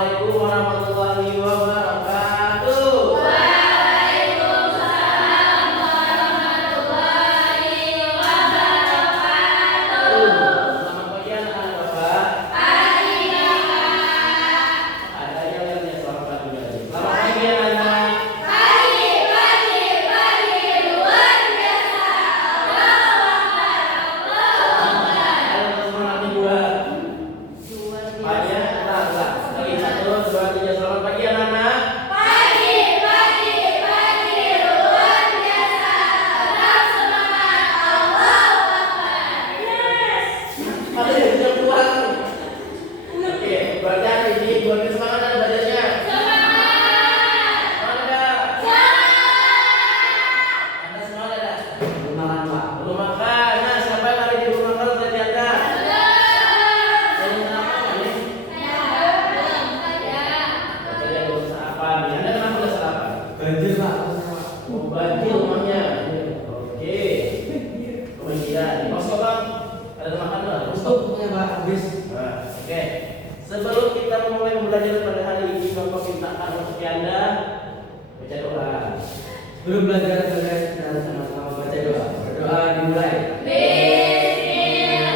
Assalamualaikum warahmatullahi wabarakatuh. Waalaikumsalam warahmatullahi wabarakatuh. Selamat pagi anak-anak Bapak. Pagi Bapak. Ada yang lainnya selamat pagi lagi. Selamat pagi anak-anak. Pagi luar biasa. Allahu Akbar. Ada semangat dua. Pagi lagi 1, 2, 3. Selamat pagi anak-anak. Pagi luar biasa. Tetap semangat. Allahu Akbar. Ada yang sudah pulang. Oke, berarti hari ini buat semangat ada belajarnya. Semangat. Semangat enggak? Semangat. Anda semangat enggak? Belum makan, Pak. Belum makan. Nah, siapa yang hari ini belum makan ternyata? Saya mau sarapan nih. Tadi belum sarapan. Anda kenapa enggak sarapan? Banjir Pak. Oh, banjir rumahnya. Oke. Kemudian di kos Bang. Ada makan enggak? Stoknya Pak habis. Nah, oke. Sebelum kita mulai belajar pada hari ini, Bapak mintakan untuk Anda baca doa. Sebelum belajar kita sama-sama baca doa. Berdoa dimulai. Bismillahirrahmanirrahim.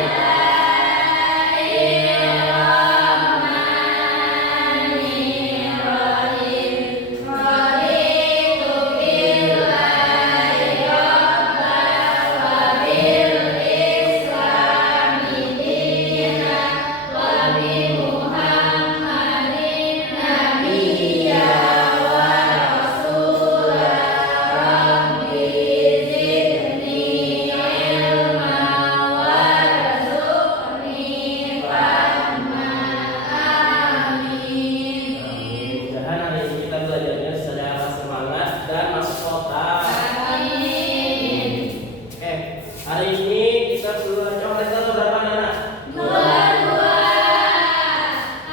Raditu billahi rabban wa bil islami dinan wa bi Muhammadin nabiyya wa rasula. Rabbi zidni ilma warzuqni fahma. Amin. Mudah-mudahan hari ini kita belajarnya secara semangat dan masuk otak. Amin. Oke, hari ini kita belajar lesson berapa anak? Dua.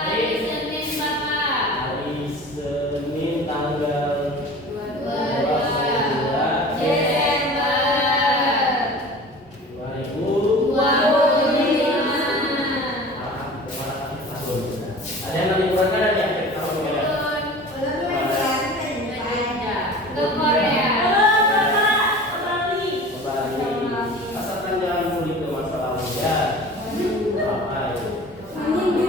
Hari Senin Bapak. Hari Senin tanggal 22 Desember 2000. 25. Ada yang liburan kan ada yang tahun ya? Ke Korea. Bali. Asalkan jangan mudik ke masa lalu ya. Apa itu?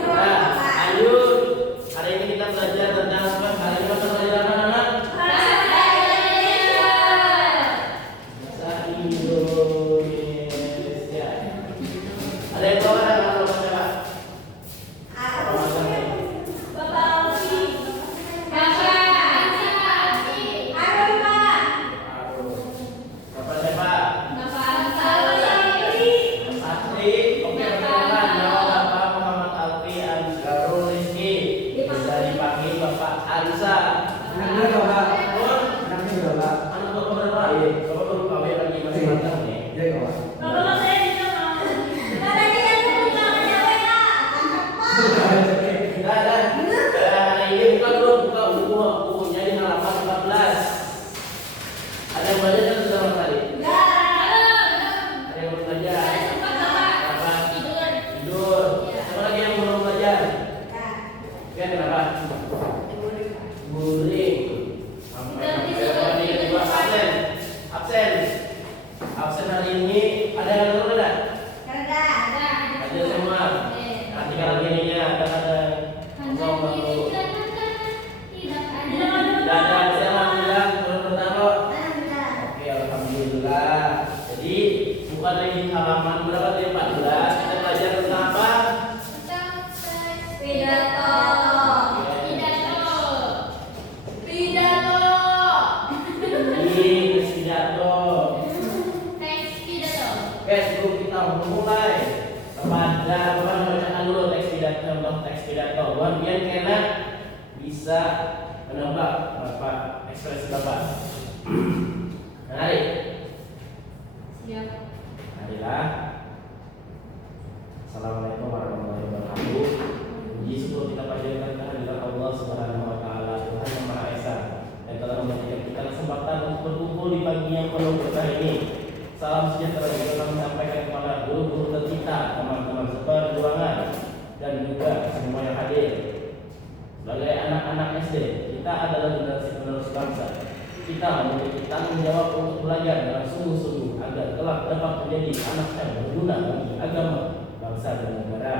Nah, lanjut. Hari ini kita belajar tentang apa? Hari ini kita belajar apa anak? Bahasa Indonesia. Ada yang tahu ada nama siapa? Apa namanya? Bapak siapa? Satri. Oke, perkenalkan nama Bapak Muhammad Alfi Ansarul Rizki. Bisa dipanggil Bapak Ansa. Anaknya Bapak. Oh, Anaknya Bapak. anak Bapak berapa? Bapak baru kawin lagi masih matang nih. Iya Bapak. Hari ini buka dulu, buka bukunya di halaman 14. Ada yang belajar kan sudah tadi? Ada yang belum belajar? Kenapa? Tidur. Siapa lagi yang belum belajar? Ya kenapa? Guring. Absen. Absen. Absen hari ini ada yang belum ada? Ada semua. Nanti kalau gininya ada ngomong dulu. Tidak ada siapa bilang pertama. Oke, alhamdulillah. Jadi bukan lagi halaman berapa tadi 14. Kita belajar tentang apa? Ini pidato. Oke, sebelum kita mulai kepada Bapak membacakan dulu teks pidato. Buat biar kena bisa menebak Bapak ekspresi Bapak. Menarik. Marilah. Assalamualaikum warahmatullahi wabarakatuh. Puji syukur kita panjatkan kehadirat Allah Subhanahu wa taala, Tuhan yang Maha Esa, yang telah memberikan kita kesempatan untuk berkumpul di pagi yang penuh berkah ini. Salam sejahtera juga kami sampaikan kepada guru-guru tercinta, teman-teman seperjuangan, dan juga semua yang hadir. Lalu adalah generasi penerus bangsa. Kita memiliki tanggung jawab untuk belajar dengan sungguh-sungguh agar kelak dapat menjadi anak yang berguna bagi agama, bangsa dan negara.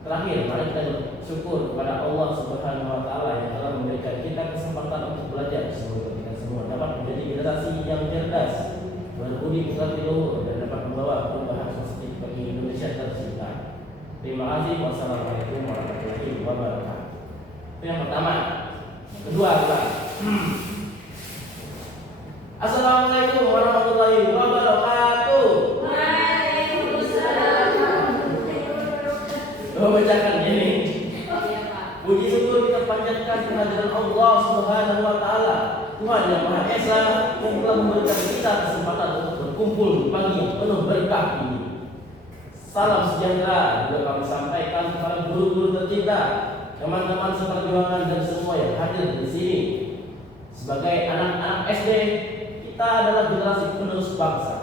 Terakhir, mari kita bersyukur kepada Allah Subhanahu wa taala yang telah memberikan kita kesempatan untuk belajar. Semoga kita semua dapat menjadi generasi yang cerdas, berbudi pekerti luhur dan dapat membawa perubahan positif bagi Indonesia tercinta. Terima kasih. Wassalamualaikum warahmatullahi wabarakatuh. Itu yang pertama. Kedua adalah Assalamualaikum warahmatullahi wabarakatuh. Bacakan ini. Puji syukur kita panjatkan kehadiran Allah Subhanahu wa taala, Tuhan yang Maha Esa yang telah memberikan kita kesempatan untuk berkumpul di pagi yang penuh berkah ini. Salam sejahtera juga kami sampaikan kepada guru-guru tercinta, teman-teman seperjuangan dan semua yang hadir di sini. Sebagai anak-anak SD, kita adalah generasi penerus bangsa.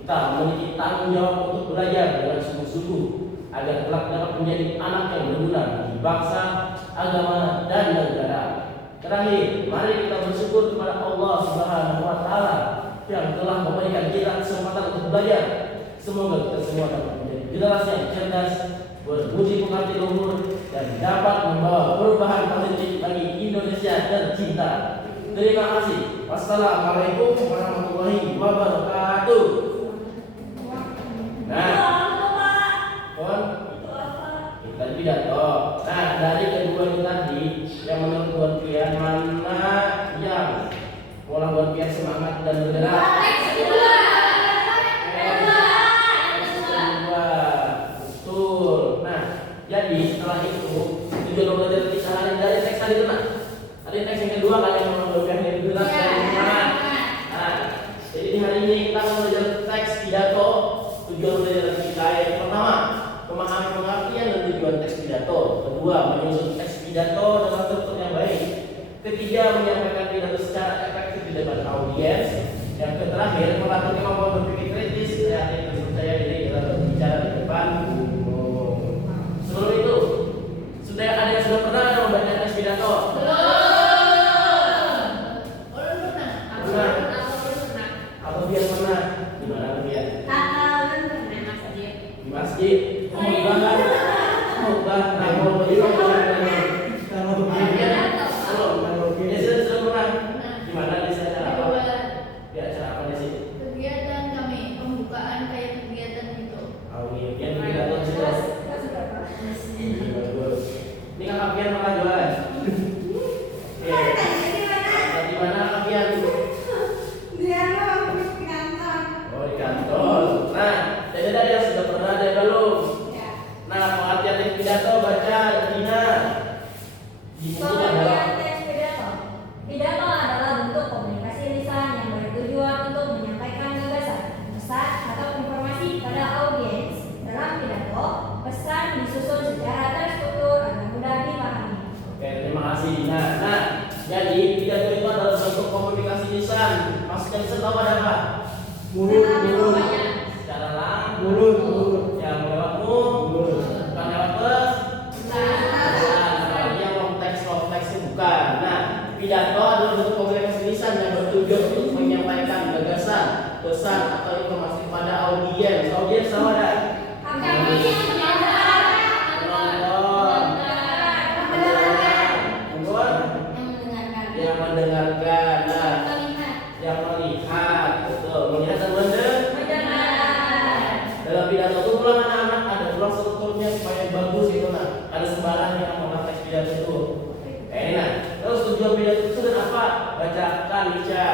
Kita memiliki tanggung jawab untuk belajar dengan sungguh-sungguh agar kelak dapat menjadi anak yang berguna bagi bangsa, agama, dan negara. Terakhir, mari kita bersyukur kepada Allah Subhanahu wa taala yang telah memberikan kita kesempatan untuk belajar. Semoga kita semua dapat menjadi generasi yang cerdas, berbudi pekerti luhur, dan dapat membawa perubahan positif bagi Indonesia tercinta. Terima kasih. Wassalamualaikum warahmatullahi wabarakatuh. Nah, kita pidato. Nah, dari kedua itu tadi, yang menurut Tuan Pian mana yang pola Tuan Pian semangat dan bergerak? Betul. Nah, jadi setelah itu tujuan belajar kita hari dari teks hari itu. Tadi teks yang kedua kan yang menurutkan yang bergerak dari semangat. Nah, jadi di hari ini kita akan belajar teks pidato. Tujuan belajar kita yang pertama, memahami pengertian dan tujuan teks pidato. Kedua, menyusun teks pidato dalam struktur yang baik. Ketiga, menyampaikan pidato secara efektif di depan audiens. Yang terakhir, melatih kemampuan berpikir kritis, kreatif, dan percaya diri dalam berbicara di depan umum. Sebelum itu, sudah ada yang sudah pernah membaca teks pidato? Atau biar pernah? Gimana biar? Di masjid. Kegiatan kami pembukaan kayak kegiatan itu. Ini kakak Pian makan jualan. Di mana kakak Pian? Oh, di kantor. Nah, jadi ada yang sudah pernah ada yang belum. Nah, pengertian teks pidato baca Dina. Di buku adalah Pidato adalah bentuk komunikasi lisan yang bertujuan untuk menyampaikan gagasan, pesan, atau informasi pada audiens. Dalam pidato, pesan disusun secara terstruktur agar mudah dipahami. Oke, terima kasih Dina. Nah, jadi pidato itu adalah bentuk komunikasi lisan. Maksudnya lisan tahu ada apa? Mulut. Secara lang, Mulut. yang lewat mulut, bukan lewat pes. Konteks itu bukan. Nah, pidato adalah bentuk komunikasi lisan yang bertujuan untuk menyampaikan gagasan, pesan, atau informasi pada audiens. Audiens sama ada? Yang mendengarkan. Nah, yang melihat. Betul. Melihat dan mendengar. Dalam pidato itu pulang anak-anak ada pulang strukturnya supaya bagus gitu. Nah, ada sembarang yang mau teks pidato itu. Nah, terus tujuan pidato itu dan apa? Bacakan Ica.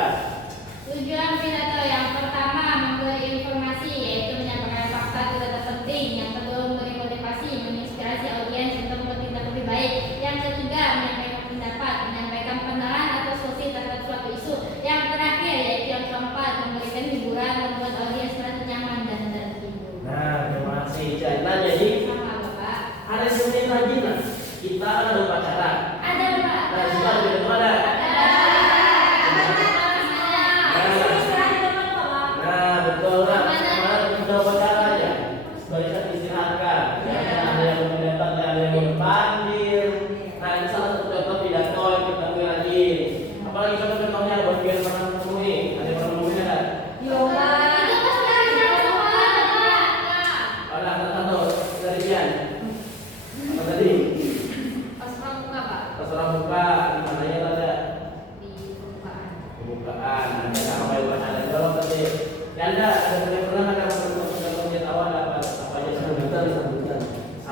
Tujuan pidato yang pertama memberi informasi, yaitu menyampaikan fakta atau data penting. Yang kedua memberi motivasi, menginspirasi audiens untuk bertindak lebih baik. Yang ketiga menyampaikan pendapat, menyampaikan pandangan atau solusi terhadap suatu isu. Yang terakhir yaitu yang keempat memberikan hiburan, membuat audiens merasa nyaman dan terhibur. Nah, terima kasih Ica. Nah, jadi Sama Bapak. hari Senin lagi nah kita ada upacara. Ada Bapak. Nah, juga ada pidato ada. Nah, betul lah. Kemarin kita upacara aja. Sebaliknya istirahatkan. Ada yang mendatang, ada yang memanggil. Nah, ini salah satu contoh pidato yang kita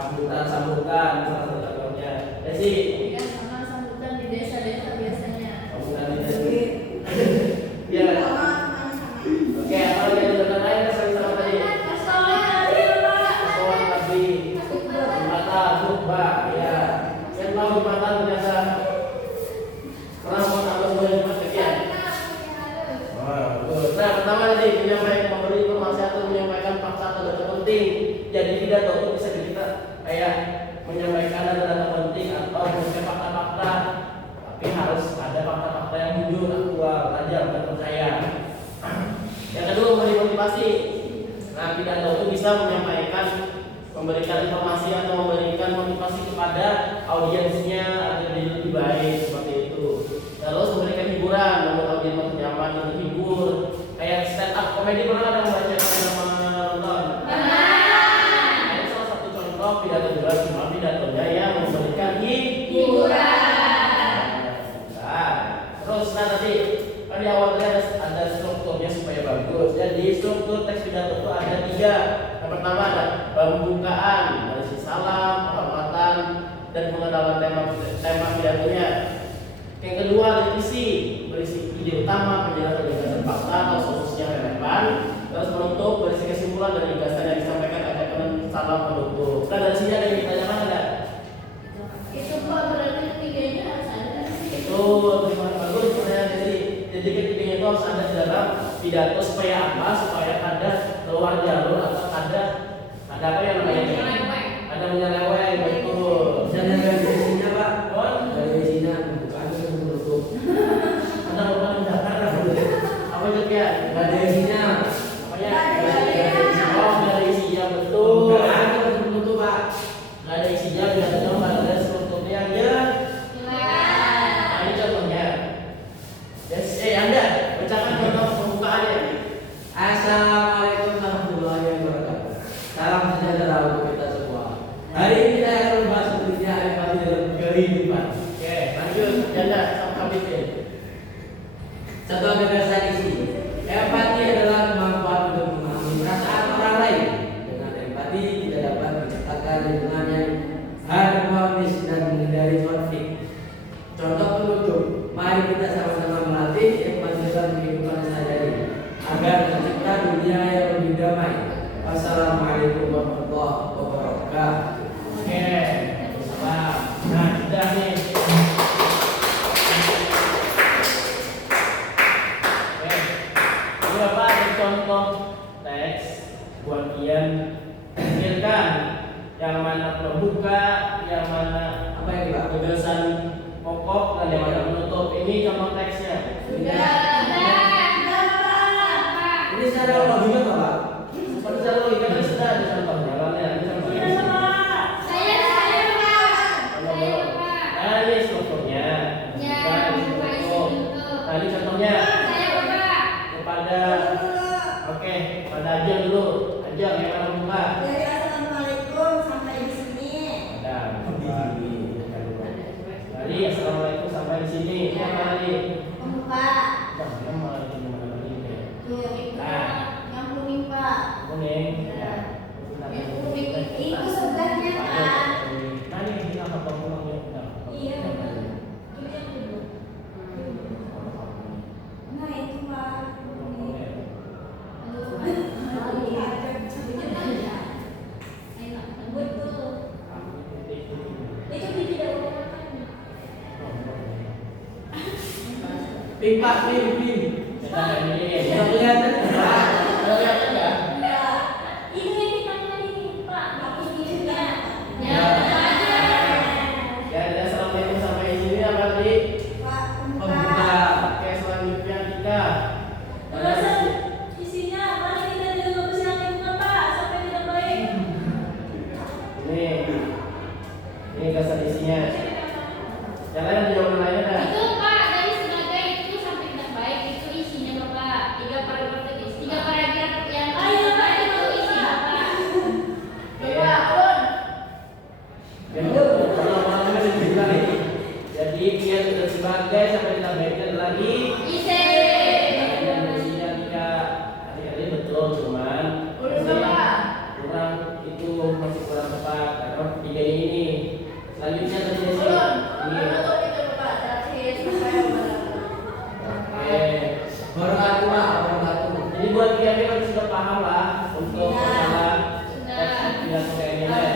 sambutan salah satu contohnya. Desi. Ya sama sambutan di desa-desa biasanya. Sambutan di desa. Ya. Oke, kalau yang ada lain sama tadi. Soal tadi. Mata, khutbah, ya. Yang mau mata ternyata pernah mau tambah boleh sekian. Nah, pertama tadi menyampaikan memberi informasi atau menyampaikan fakta atau data penting. Jadi pidato itu bisa kita kayak menyampaikan data penting atau menyampaikan fakta-fakta, tapi harus ada fakta-fakta yang jujur, aktual, tajam, dan percaya. Yang kedua, memberi motivasi. Nah, pidato itu bisa menyampaikan, memberikan informasi atau memberikan motivasi kepada audiensnya agar jadi lebih baik seperti itu. Terus memberikan hiburan, membuat audiens makin nyaman dan terhibur. Kayak stand up komedi, pernah ada membaca sama nonton? Nah, ini salah satu contoh pidato juga, cuma pidatonya yang memberikan hiburan. Nah, terus tadi kan di awal tadi ada strukturnya supaya bagus. Jadi struktur teks pidato itu ada 3. Yang pertama ada pembukaan, berisi salam, penghormatan, dan pengenalan tema pidatonya. Yang kedua ada isi, berisi ide utama, penjelasan fakta atau solusi yang relevan. Terus penutup berisi kesimpulan dan gagasan yang disampaikan akan salam penutup. Nah, dari sini ada yang ditanyakan ada? Itu kok berarti ketiganya harus ada. Itu terima bagus pertanyaan jadi ketiganya itu harus ada di dalam pidato supaya apa? Supaya ada keluar jalur atau ada apa yang namanya? Ada menyeleweng, betul. Misalnya dari isinya Pak, Oh, dari isinya pembukaan dan penutup. ada bukan mendatar. Apa itu ya? Nggak ada isinya. Apanya? Oh, dari isinya betul. Pembukaan dan penutup Pak. Nggak ada isinya, biasanya nggak ada strukturnya aja. Nah, ini contohnya. Yes, Anda bacakan contoh pembukaannya. Assalamualaikum warahmatullahi wabarakatuh. Salam sejahtera untuk kita semua. Hari ini kita akan membahas pentingnya empati dalam kehidupan. Oke, lanjut. Janda sama Kabit. Satu gagasan isi. Empati adalah kemampuan untuk memahami perasaan orang lain. Dengan empati kita dapat menciptakan lingkungan yang harmonis dan menghindari konflik. Contoh penutup. Mari kita sama-sama melatih empati dalam kehidupan sehari-hari agar tercipta dunia yang lebih damai. Wassalamualaikum warahmatullahi wabarakatuh. Oke, salam. Nah, sudah nih. Oke, ini Bapak ada contoh teks buat kalian pikirkan yang mana pembuka, yang mana Apa yang Pak? gagasan pokok dan yang mana penutup. Ini contoh teksnya. Ini secara logika nggak Pak? Seperti saya logika tadi sudah ada contoh jalannya. Ini contohnya. Nah, ini strukturnya. Ya, Nah, ini buka isi struktur. penutup. Nah, ini contohnya kepada kepada Ajeng dulu. Ajeng yang mana buka? Dari assalamualaikum sampai di sini. Ada. Dari assalamualaikum sampai di sini. Yang mana tadi? Pembuka. Jangan malah di mana lagi ya. Tuh, Nah. yang kuning Pak. Kuning. Ya. Yang kuning Itu sebelahnya kan. Nah, ini kita apa pulang ya? Iya. Itu yang kedua. Nah itu Pak. Betul. Itu tidak Pim Pak, pim. Kita ini. Nggak kelihatan Pak. Kelihatan nggak? enggak. Ini tadi Pak, ini Ya, Ya, dari assalamualaikum sampai di sini apa tadi? Pak, Pembuka. Oke, selanjutnya kita. isinya mari kita jaga kebersihan lingkungan Pak sampai tidak baik. Ini gagasan isinya. Yang lain ada jawaban lainnya dah. itu Pak dari sebagai itu sampai tidak baik itu isinya Bapak 3 paragraf tadi 3 paragraf yang Ayo, Pak, itu isi Bapak. Bapak, Yang kalau mau dibilang ini. Jadi dia sudah sebagai sampai tidak baik ada lagi. Isi. Dan isinya tiga. Adik-adik betul cuman Udah, Bapak. kurang itu masih kurang tepat karena kayak ini. Selanjutnya tadi ini. Oke. Wabarakatuh, wabarakatuh. Jadi buat kalian yang sudah paham lah untuk masalah teks pidato kayak gini.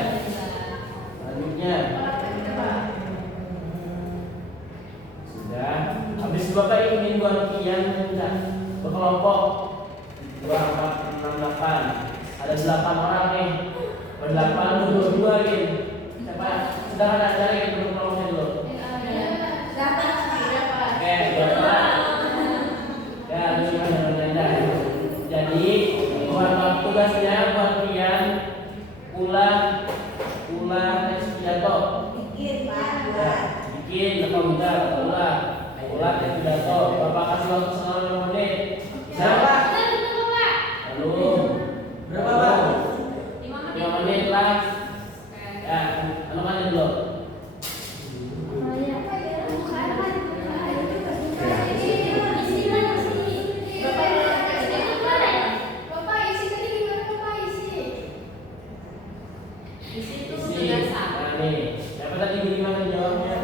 Selanjutnya sudah. Habis Bapak ingin buat kalian berkelompok 2, 4, 6, 8. Ada 8 orang nih. Ber-8 dua gitu. Siapa? Sudah ada yang berkelompok dulu. Oke, berapa? Ya, jadi buat tugasnya buat kalian ulang teks pidato. Ya, bikin atau ulang teks pidato. Bapak kasih waktu selama 5 menit. Siapa? Lalu Berapa, Pak? 5 menit lah. Ya, anukan dulu. Nah, nih, siapa tadi gimana jawabnya?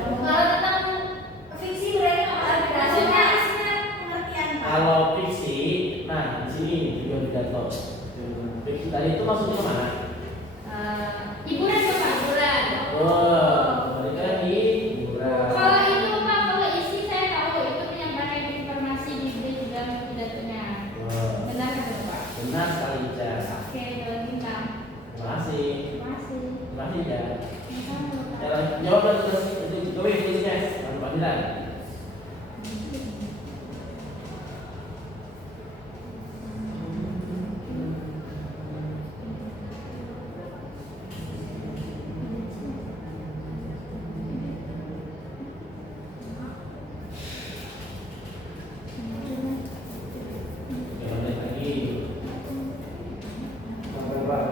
Kalau fiksi, nah di sini juga pidato. Fiksi tadi itu maksudnya kemana? Hiburan Bapak, hiburan. Oh, balik lagi. Kalau itu Pak, kalau isi saya tahu itu menyampaikan informasi di dalam pidatonya. Oh, Benar kan Bapak? benar sekali, Ca. Oke, dalam bintang. Terima kasih. Masih. Terima kasih, Ca. Sama-sama, Ya, Bapak. jawab terus itu gue tulisnya. Lalu panggilan. Jangan balik lagi. Sampai, Pak.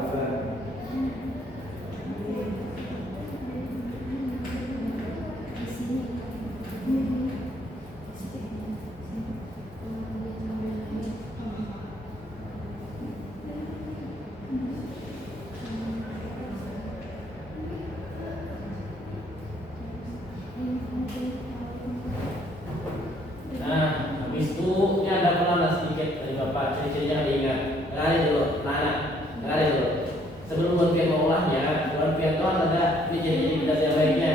Nah, habis itu ini ada pelan sedikit dari Bapak, ciri-cirinya diingat. Dengarin dulu, anak-anak, dengarin dulu. Sebelum buat pian mengolahnya, buat pian itu ada ini ciri-ciri pidato yang baiknya.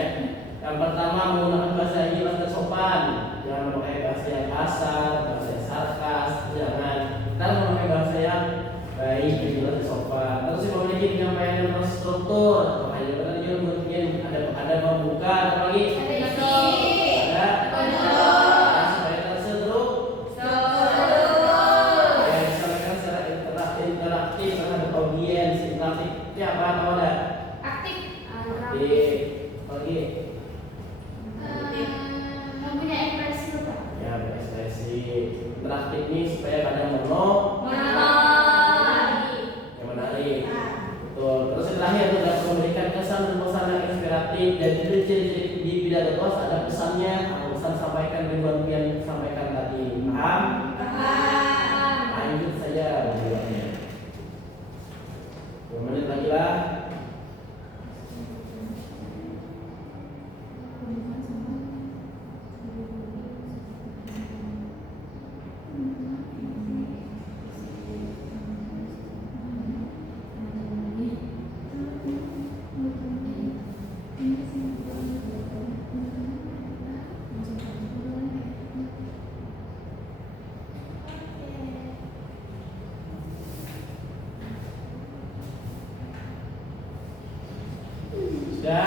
Yang pertama menggunakan bahasa yang jelas dan sopan, jangan memakai bahasa yang kasar, bahasa yang sarkas, jangan. Dan memakai bahasa yang baik, yang jelas dan sopan. Terus yang memiliki penyampaian yang terstruktur, makanya tadi juga buat pian ada pembuka, ada lagi. Mempunyai ekspresi Bapak. Ya, berekspresi. Interaktif ini supaya kadang monolog yang menarik. Betul. Terus yang terakhir itu dapat memberikan kesan dan suasana inspiratif. Dan ciri-ciri di pidato itu ada pesannya, pesan sampaikan ribuan yang sampaikan tadi. Paham? Lanjut saja jawabnya. 2 menit lagi lah. Sudah?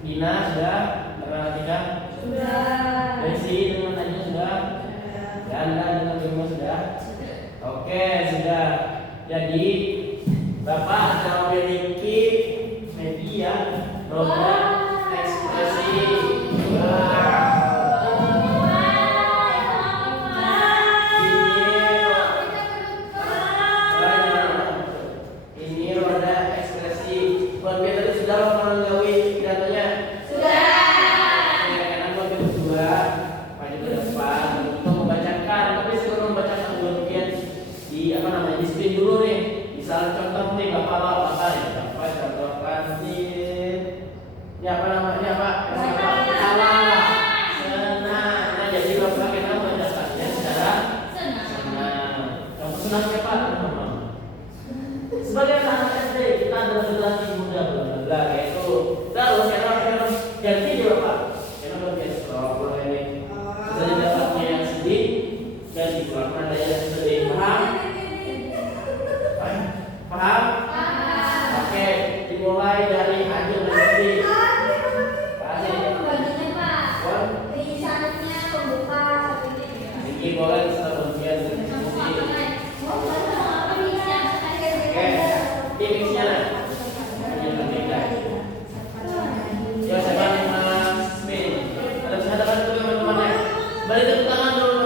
Dina sudah? Matematika? Desi dengan Najwa sudah? Ganda dengan Bima sudah? Oke, sudah. Jadi Bapak ada memiliki media roda ekspresi. Ini roda ekspresi. Buat kita tadi sudah mengetahui pidatonya. Ya, karena buat kita berdua maju ke depan untuk membacakan. Tapi sebelum membacakan buat kalian di di screen dulu nih. Misal contoh nih Bapak ya, Bapak contohkan Ya apa namanya Pak? Salah. Senang. Nah, jadi Bapak kita menjelaskannya secara senang. Kamu senangnya Pak? Sebagai anak SD kita adalah generasi muda bla yaitu terus era ganti juga Pak. Karena bagian sekolah ini sudah dapatnya yang sedih ganti keluar ada yang sedih paham? Paham? Oke, dimulai dari hancur dan sedih. Pembagiannya Pak. Di sananya pembuka Ini boleh setelah ujian diskusi. Oke, ini mixnya. Ya, saya balik Mas Min. Ada bisa hadapan dulu teman-temannya. Balik tepuk tangan dulu.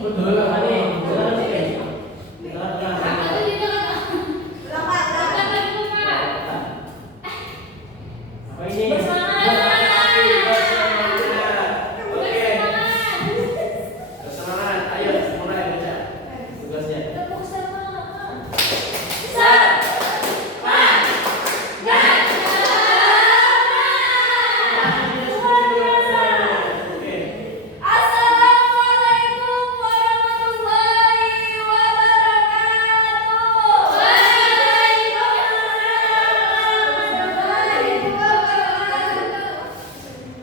Betul, Pak Hani. Silakan sini. Silakan. Apa ini? Oke. Bersemangat. Ayo mulai baca tugasnya. Oke. Assalamualaikum warahmatullahi wabarakatuh.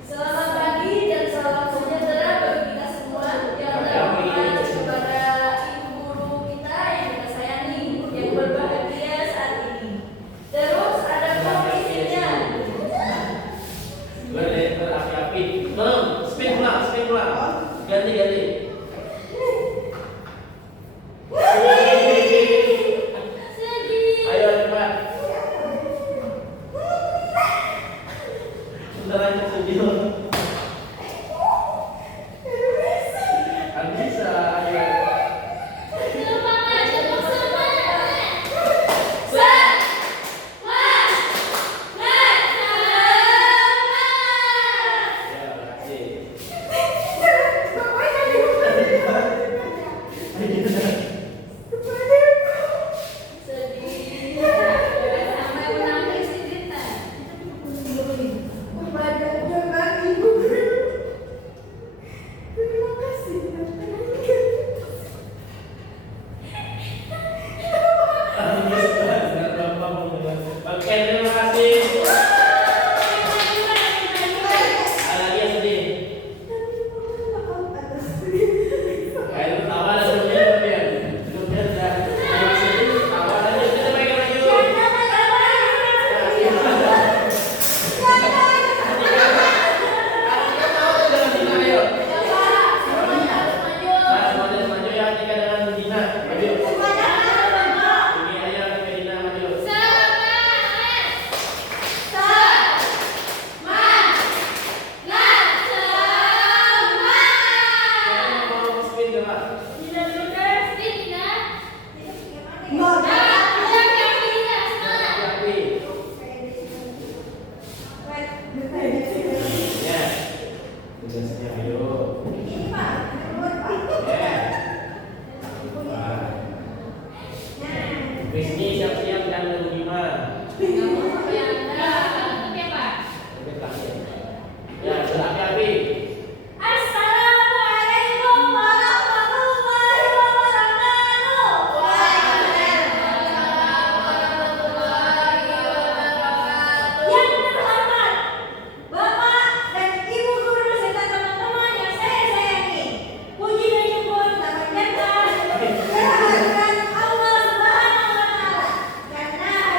Selamat pagi dan salam sejahtera bagi kita semua yang terhormat kepada ibu guru kita yang kita sayangi, yang berbahagia saat ini. Terus ada komisinya. Berapi-api. Belum. Spin ulang. Ganti. Ayo cepat. Bentar aja studio. Kan bisa. Ayo. Ya, makasih. Sampai menangis cerita. Oke, terima kasih. Ada lagi yang sedih. Kayak itu tawa dan sebelumnya tapi ya. Sebelumnya sudah sedih. Tawa aja kita pegang lagi yuk. Maju ya, Tika dengan Dina. Maju. Ini ayo Tika Dina maju. Mau spin coba. Api. Ya. Tugasnya ayo. Ya. Rizky siap-siap dan menerima. Ya, berapi-api. Assalamualaikum warahmatullahi wabarakatuh. Yang terhormat Bapak dan Ibu guru serta teman-teman yang saya sayangi, puji dan syukur tak panjatkan kehadiran Allah Subhanahu wa Ta'ala karena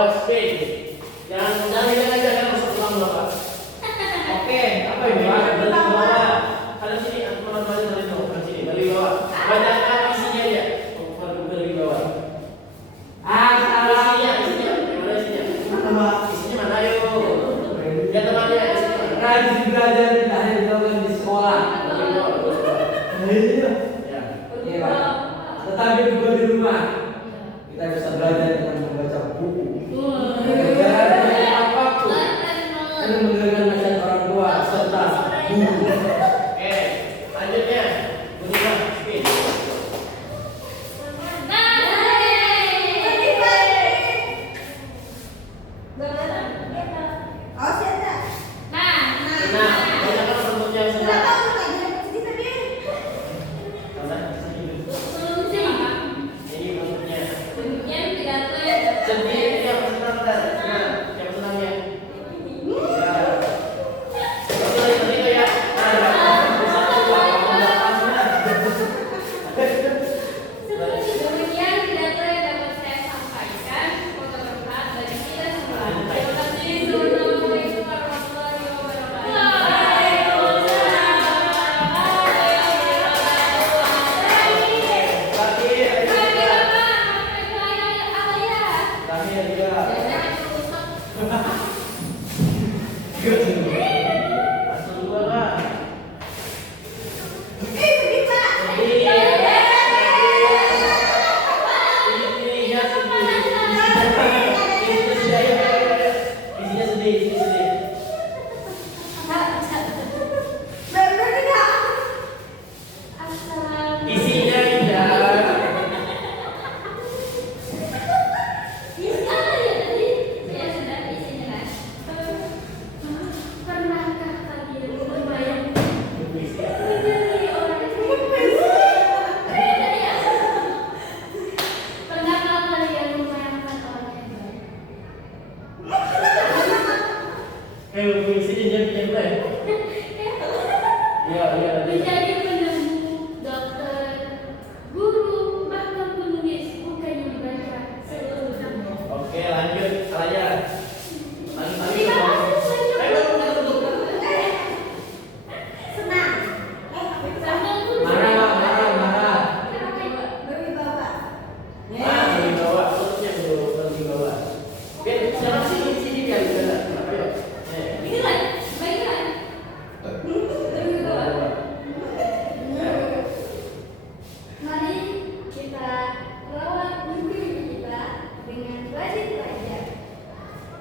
Bapak speed. Jangan aja kan masuk ulang Bapak. Oke, apa ini Pak? Dari bawah. Kalian sini, aku mau balik dari bawah. Kalian sini, dari bawah. Banyakkan isinya aja. Dari bawah. Isinya. Isinya mana ayo? Ya temannya, isinya mana? Rajin belajar tidak hanya dilakukan di sekolah. Ya. Iya, Pak. Tetapi juga di rumah kita bisa belajar dengan membaca buku. Belajar dari apapun. Dan mendengarkan nasihat orang tua serta guru. Oke, lanjutnya. Bunyikan speed. Nah, banyakkan bentuknya yang sudah. Ini bentuknya. Sedih yang senang dan senang. Yang senangnya. Ya. Betul itu ya. Bisa keluar kalau nggak pasnya. Demikian pidato yang dapat saya sampaikan. Semoga bermanfaat bagi kita semua. Terima kasih. Assalamualaikum warahmatullahi wabarakatuh. Terakhir juga. Langsung dua Pak. Isinya sedih. Isinya indah. Pernahkah kalian bermain Puisi. Pernahkah kalian membayangkan orang hebat? Puisi dia bikin gue. Iya. Menjadi penemu, dokter, guru, bahkan penulis bukan yang membaca seluruh nama. Oke, lanjut. Aja. Lagi. Terima kasih banyak. Sambil dulu. Marah. Di bawah, tutupnya dulu, di bawah. Oke, sekarang sini biar bisa. Ayo. Ini lah, baiklah. Mari kita rawat mimpi kita dengan rajin belajar.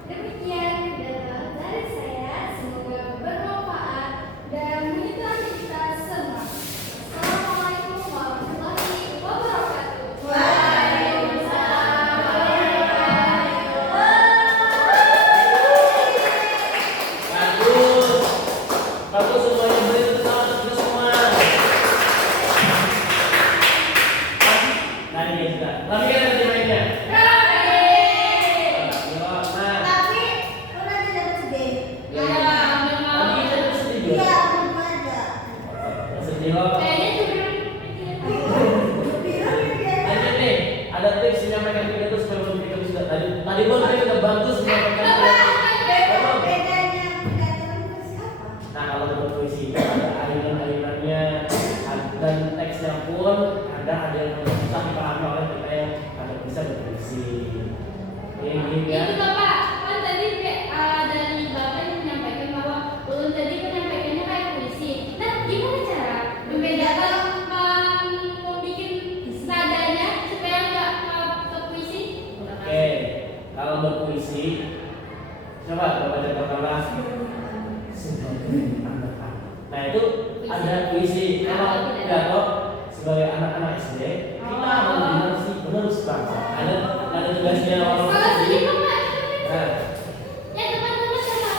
Demikian pidato dari saya, semoga bermanfaat dan menghidupi kita semua. Assalamualaikum warahmatullahi wabarakatuh. Bagus semuanya, beri tepuk tangan untuk semua. Nah ini sudah. Tapi kan nanti mainnya. Tadi kita tuh sedih juga. Sedih loh. Lanjut nih, ada tips menyampaikan pidato supaya lebih bisa. Tadi bos udah bagus menyampaikan pidato. Nah kalau berpuisi ada aliran-alirannya dan teksnya pun ada yang susah dipahami oleh kita yang ada bisa berpuisi. Ini ya. Itu Bapak, kan tadi dari Bapak yang menyampaikan bahwa ulun tadi menyampaikannya kayak puisi. Nah, gimana cara membedakan membuat nadanya supaya nggak ke puisi? Oke, kalau berpuisi coba baca katakanlah nah itu ada puisi. Kalau pidato sebagai anak-anak SD kita harus bangsa. Ada tugasnya orang Kalau SD. sedih Bapak, Nah, ya teman-teman siapa?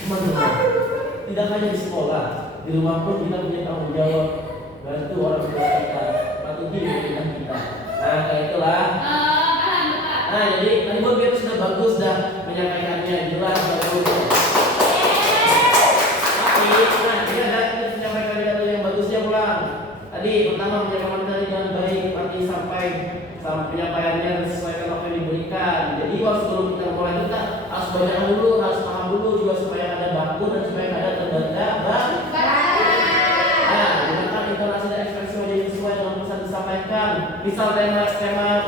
teman-teman, tidak hanya di sekolah, di rumah pun kita punya tanggung jawab bantu orang tua kita, bantu diri kita. Nah, kayak itulah. Paham Bapak. Nah, jadi tadi Bob itu sudah bagus dah menyampaikannya, jelas bagus. Tapi, nah ini ada menyampaikan pidato yang bagusnya pulang. Tadi pertama menyampaikan tadi dengan baik, nanti sampai penyampaiannya sesuai dengan apa yang diberikan. Jadi juga sebelum kita mulai kita harus baca dulu, harus paham dulu juga supaya ada baku dan supaya ada terbaca. Nah, gunakan intonasi dan ekspresi wajah sesuai dengan pesan disampaikan. Misal tema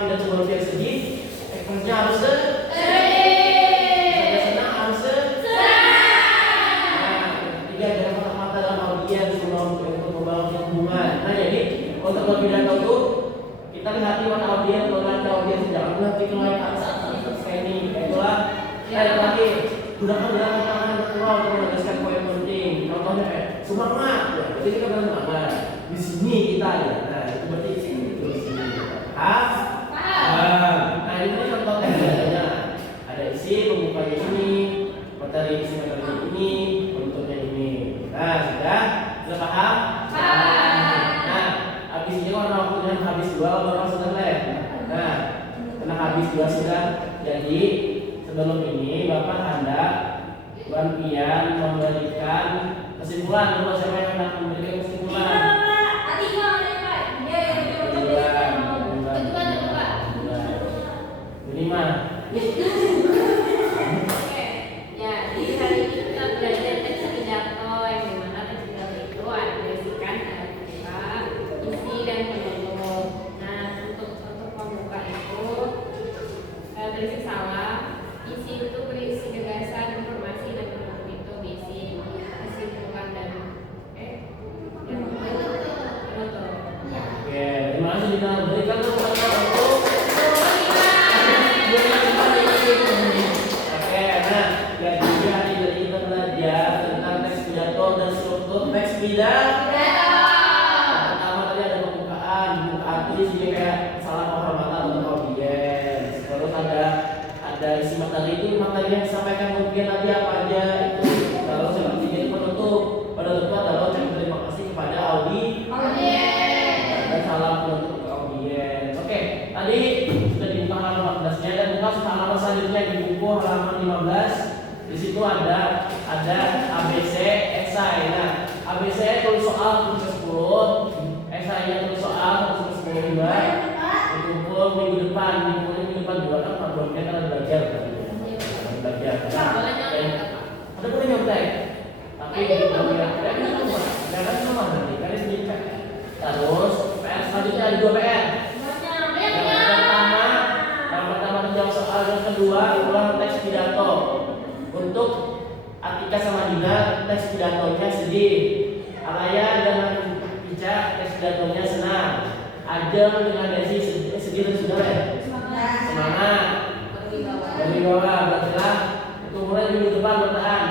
pidato berpihak sedih, ekspresinya harus senang harus Nah, ketiga jangan mata-mata dalam audiens untuk membangun hubungan. Nah, jadi untuk berpidato itu kita lihati mana audiens, jangan berhenti ke lain ini. Itulah terakhir. Gunakan gerakan tangan virtual untuk menegaskan poin penting. Contohnya kayak semangat, ya. Berarti kita bilang semangat. Di sini kita ya. Nah, itu berarti di sini. Nah, ini contoh tekniknya. Ada isi pembukanya ini, materi isi materi ini, bentuknya ini. Nah, sudah paham? Nah, habis ini warna waktunya habis 2 baru sudah lem. Nah, karena habis 2 sudah. Jadi sebelum ini Bapak Anda Tuan Pian memberikan kesimpulan. Dulu siapa yang akan memberikan kesimpulan? Minimal. Oke, jadi hari ini kita belajar teks pidato yang dimana teks pidato itu ada berisikan kita isi dan penutup. Nah, untuk pembuka itu berisi salah. Isi itu berisi gagasan, informasi dan penutup itu berisi kesimpulan dan penutup. Oke, terima kasih kita berikan tepuk tangan untuk hari ini kita belajar tentang teks pidato dan struktur teks pidato. Pertama tadi ada pembukaan itu isinya kayak salam penghormatan untuk audiens. Terus ada isi materi itu materi yang disampaikan mungkin nanti apa aja itu. Kalau seperti ini penutup adalah ucapan terima kasih kepada audiens dan salam penutup ke audiens. Oke, tadi sudah dibuka halaman 14-nya dan buka halaman selanjutnya di buku halaman 15. Di situ ada ABC esai. Nah, ABC tulis soal tulis 10, esainya tulis soal tulis 10 juga. Dikumpul minggu depan juga kan problemnya kan belajar tadi. Belajar. Ada boleh nyontek. Tapi jangan semua nanti garis diikat. Terus PR selanjutnya ada 2 PR. Yang pertama menjawab soal, yang kedua ulang teks pidato. Untuk Atika sama Dina teks pidatonya sedih, Alaya dengan Ica teks pidatonya senang, Ajeng dengan Desi sedih dan sudah semangat berwibawa. Berarti lah itu mulai minggu depan bertahan.